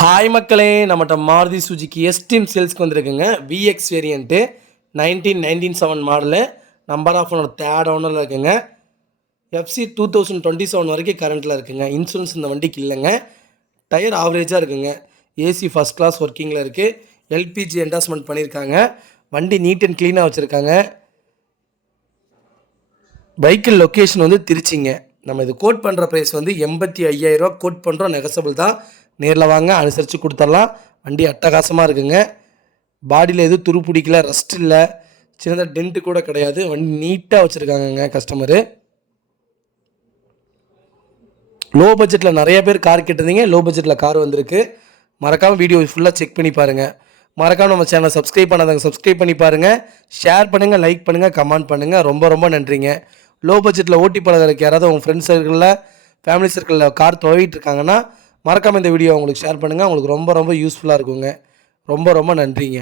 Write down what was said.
Hi மக்களே, நம்மகிட்ட Maruti சுஜுக்கி Esteem சேல்ஸ்க்கு வந்திருக்குங்க. VX variant 1997 model. Number of owner third ஓனரில் இருக்குங்க. எஃப்சி 2027 வரைக்கும் கரண்ட்டில் இருக்குங்க. இன்சூரன்ஸ் இந்த வண்டிக்கு இல்லைங்க. டயர் ஆவரேஜாக இருக்குங்க. ஏசி ஃபஸ்ட் கிளாஸ் ஒர்க்கிங்கில் இருக்குது. எல்பிஜி என்டாஸ்மெண்ட் பண்ணியிருக்காங்க. வண்டி நீட் அண்ட் க்ளீனாக வச்சுருக்காங்க. பைக்கில் லொக்கேஷன் வந்து திருச்சிங்க. நம்ம இது கோட் பண்ணுற ப்ரைஸ் வந்து 85,000 கோட் பண்ணுறோம். நெகசபிள் தான். நேரில் வாங்க, அனுசரித்து கொடுத்துடலாம். வண்டி அட்டகாசமாக இருக்குங்க. பாடியில் எதுவும் துரு பிடிக்கல, ரஸ்ட் இல்லை, சின்னதாக டென்ட்டு கூட கிடையாது. வண்டி நீட்டாக வச்சுருக்காங்கங்க கஸ்டமரு. லோ பட்ஜெட்டில் நிறைய பேர் கார் கேட்டிருந்தீங்க. லோ பட்ஜெட்டில் கார் வந்திருக்கு. மறக்காமல் வீடியோ ஃபுல்லாக செக் பண்ணி பாருங்கள். மறக்காமல் நம்ம சேனலை சப்ஸ்கிரைப் பண்ணாதவங்க சப்ஸ்கிரைப் பண்ணி பாருங்கள். ஷேர் பண்ணுங்கள், லைக் பண்ணுங்கள், கமெண்ட் பண்ணுங்கள். ரொம்ப ரொம்ப நன்றிங்க. லோ பட்ஜெட்டில் ஓட்டி பழகிறதுக்கு யாராவது உங்கள் ஃப்ரெண்ட்ஸ் சர்க்கிளில், ஃபேமிலி சர்க்கிளில் கார் துவையிட்டு இருக்காங்கன்னா மறக்காமல் இந்த வீடியோ உங்களுக்கு ஷேர் பண்ணுங்கள். உங்களுக்கு ரொம்ப ரொம்ப யூஸ்ஃபுல்லாக இருக்குங்க. ரொம்ப ரொம்ப நன்றிங்க.